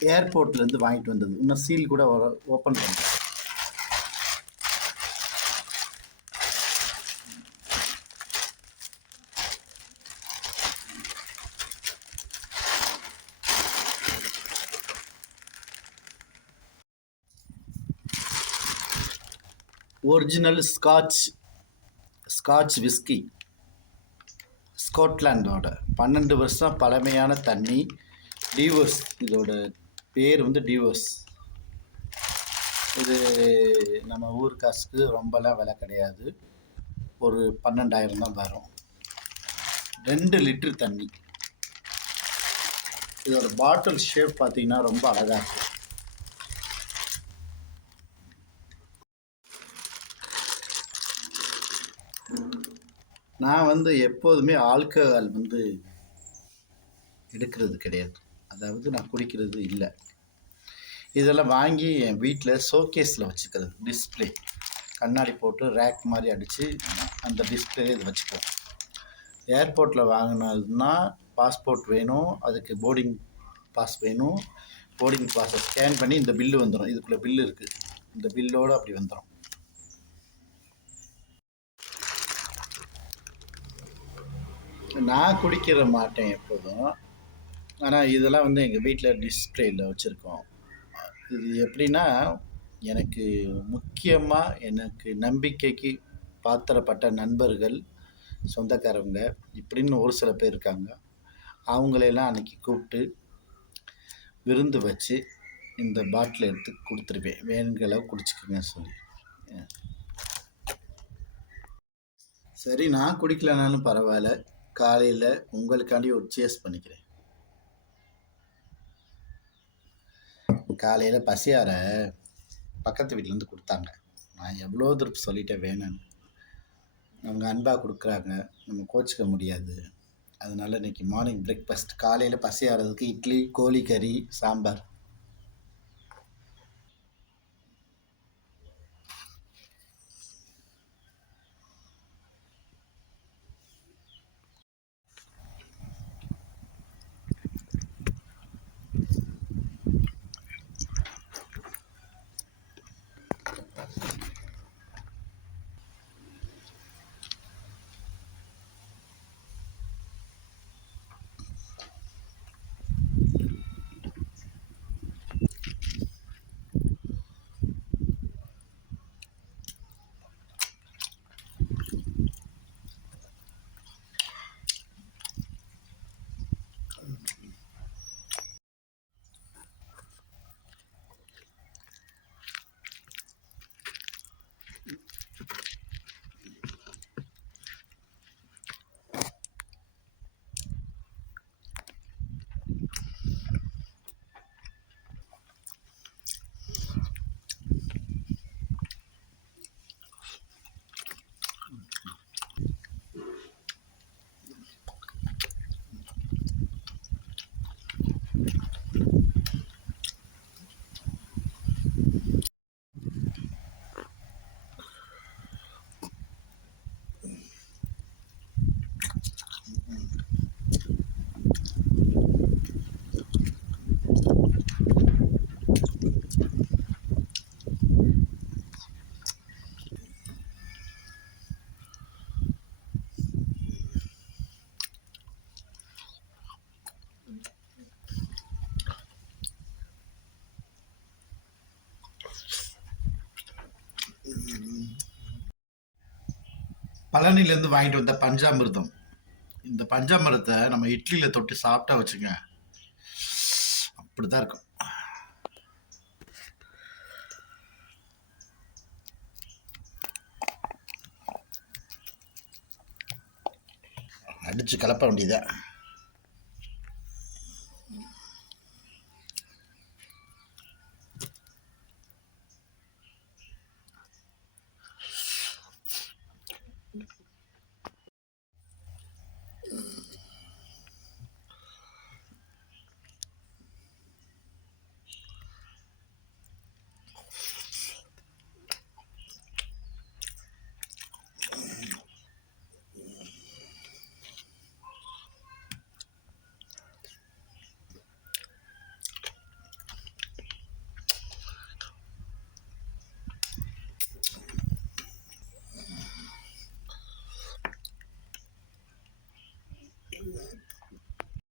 ஏர்போர்ட்லேருந்து வாங்கிட்டு வந்தது. இன்னும் சீல் கூட ஓப்பன் பண்ணல. ஒரிஜினல் ஸ்காட்ச் விஸ்கி, ஸ்காட்லாண்டோட 12 வருஷம் பழமையான தண்ணி. டிவோர்ஸ், இதோட பேர் வந்து டிவோர்ஸ். இது நம்ம ஊர் காசுக்கு ரொம்பலாம் விலை கிடையாது. ஒரு 12,000 தான் வரும். 2 லிட்டர் தண்ணி. இதோட பாட்டில் ஷேப் பார்த்தீங்கன்னா ரொம்ப அழகாக இருக்கும். நான் வந்து எப்போதுமே ஆல்கஹால் வந்து எடுக்கிறது கிடையாது. அதாவது நான் குடிக்கிறது இல்லை. இதெல்லாம் வாங்கி என் வீட்டில் ஷோகேஸில் வச்சுக்கிறது. டிஸ்பிளே கண்ணாடி போட்டு ரேக் மாதிரி அடித்து அந்த டிஸ்பிளே இது வச்சுக்குவோம். ஏர்போர்ட்டில் வாங்கினதுன்னா பாஸ்போர்ட் வேணும், அதுக்கு போர்டிங் பாஸ் வேணும். போர்டிங் பாஸை ஸ்கேன் பண்ணி இந்த பில்லு வந்துடும். இதுக்குள்ளே பில்லு இருக்குது. இந்த பில்லோடு அப்படி வந்துடும். நான் குடிக்கிற மாட்டேன் எப்போதும். ஆனால் இதெல்லாம் வந்து எங்கள் வீட்டில் டிஸ்பிளேயில் வச்சுருக்கோம். இது எப்படின்னா, எனக்கு முக்கியமாக எனக்கு நம்பிக்கைக்கு பாத்திரப்பட்ட நண்பர்கள், சொந்தக்காரவங்க இப்படின்னு ஒரு சில பேர் இருக்காங்க. அவங்களையெல்லாம் அன்றைக்கி கூப்பிட்டு விருந்து வச்சு இந்த பாட்டில் எடுத்து கொடுத்துருவேன். வேணுங்கிற அளவு குடிச்சிக்கங்க சொல்லி. சரி, நான் குடிக்கலனாலும் பரவாயில்ல, காலையில் உங்களுக்காண்டி ஒரு சேஸ் பண்ணிக்கிறேன். காலையில் பசியார பக்கத்து வீட்டிலேருந்து கொடுத்தாங்க. நான் எவ்வளோ திருப்பி சொல்லிட்டேன் வேணும்னு. அவங்க அன்பாக கொடுக்குறாங்க, நம்ம கோச்சிக்க முடியாது. அதனால் இன்றைக்கி மார்னிங் பிரேக்ஃபாஸ்ட் காலையில் பசியாறதுக்கு இட்லி, கோழிக்கறி, சாம்பார். பழனிலேருந்து வாங்கிட்டு வந்த பஞ்சாமிர்தம். இந்த பஞ்சாமிரத்தை நம்ம இட்லியில் தொட்டு சாப்பிட்டா வச்சுங்க, அப்படி தான் இருக்கும். அடித்து கலப்ப வேண்டியதான்.